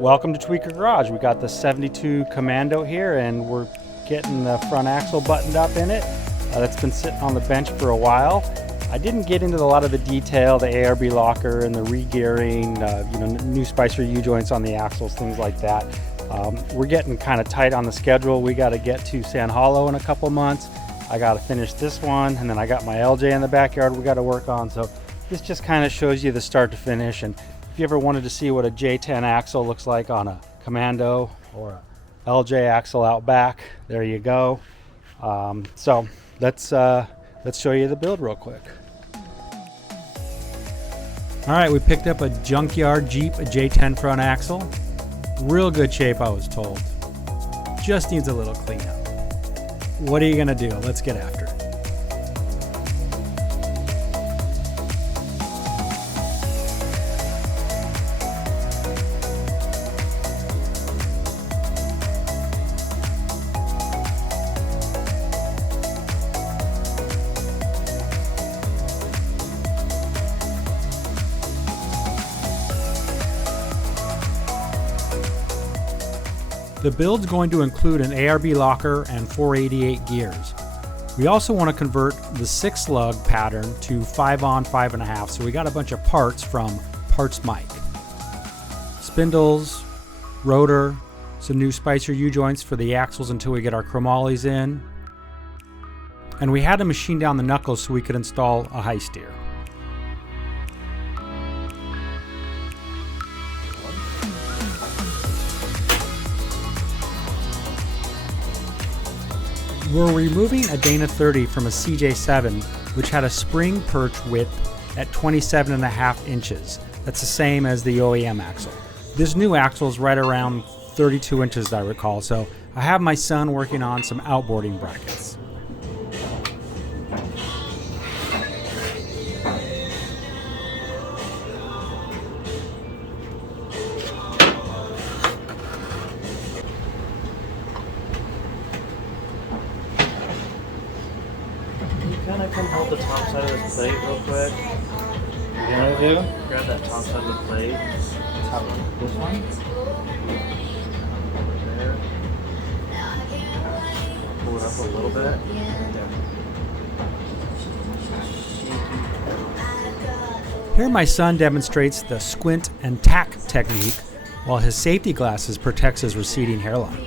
Welcome to Tweaker Garage. We got the 72 Commando here and we're getting the front axle buttoned up in it. That's been sitting on the bench for a while. I didn't get into a lot of the detail, the ARB locker and the re-gearing, new Spicer U-joints on the axles, things like that. We're getting kind of tight on the schedule. We got to get to San Hollow in a couple months. I got to finish this one, and then I got my LJ in the backyard we got to work on. So this just kind of shows you the start to finish. And if you ever wanted to see what a J10 axle looks like on a Commando or a LJ axle out back, there you go. So let's show you the build real quick. All right, we picked up a junkyard Jeep, a J10 front axle. Real good shape, I was told. Just needs a little cleanup. What are you gonna do? Let's get after it. The build's going to include an ARB locker and 488 gears. We also want to convert the 6-lug pattern to 5-on, 5.5, so we got a bunch of parts from Parts Mike. Spindles, rotor, some new Spicer U-joints for the axles until we get our chromollies in. And we had to machine down the knuckles so we could install a high steer. We're removing a Dana 30 from a CJ7, which had a spring perch width at 27.5 inches. That's the same as the OEM axle. This new axle is right around 32 inches, I recall, so I have my son working on some outboarding brackets. Can I come hold the top side of this plate real quick? You know what to do? Grab that top side of the plate. This one? There. Pull it up a little bit. Here my son demonstrates the squint and tack technique while his safety glasses protects his receding hairline.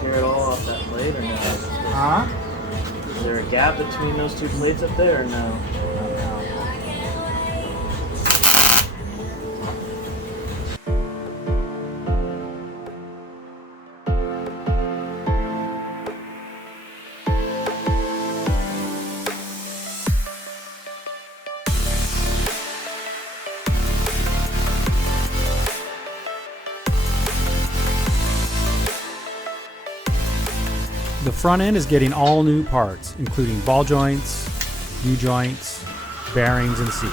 Tear it all off that plate or no? Huh? Is there a gap between those two plates up there or no? The front end is getting all new parts, including ball joints, U-joints, bearings, and seals.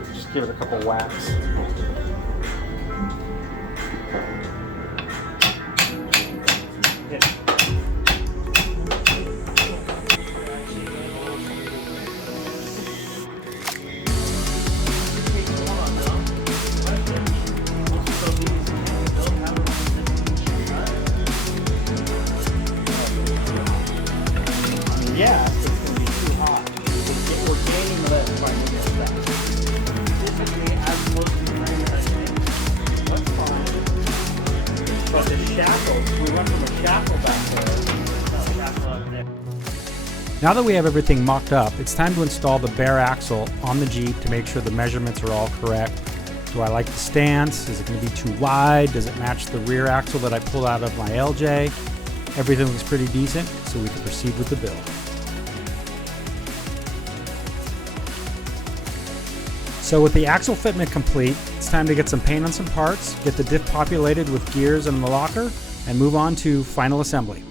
maybe just give it a couple whacks. Yeah, it's going to be too hot. We're gaining lift by moving it back. Typically, as close to the frame as I can. That's fine. But the shackles, we went from a shackle back there. No, shackle up there. Now that we have everything mocked up, it's time to install the bare axle on the Jeep to make sure the measurements are all correct. Do I like the stance? Is it going to be too wide? Does it match the rear axle that I pulled out of my LJ? Everything looks pretty decent, so we can proceed with the build. So with the axle fitment complete, it's time to get some paint on some parts, get the diff populated with gears and the locker, and move on to final assembly.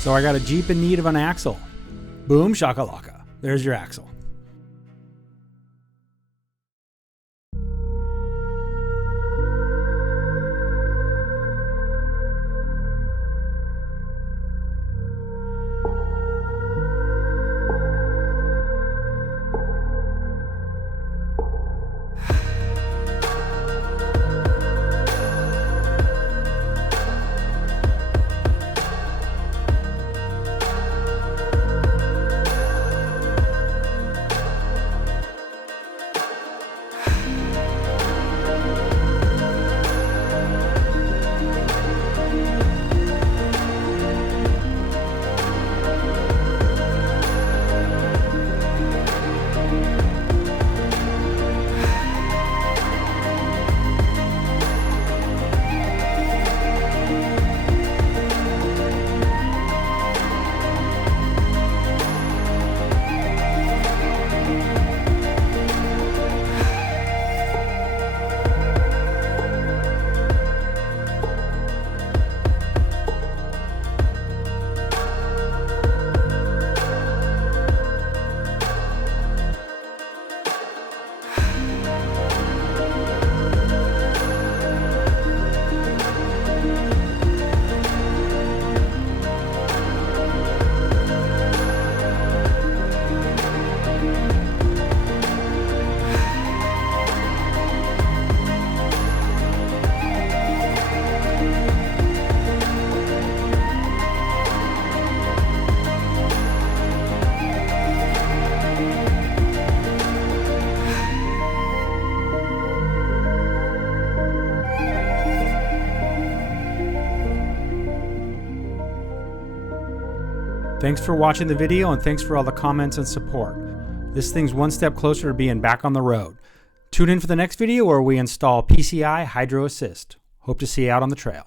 So I got a Jeep in need of an axle. Boom shakalaka. There's your axle. Thanks for watching the video and thanks for all the comments and support. This thing's one step closer to being back on the road. Tune in for the next video where we install PCI Hydro Assist. Hope to see you out on the trail.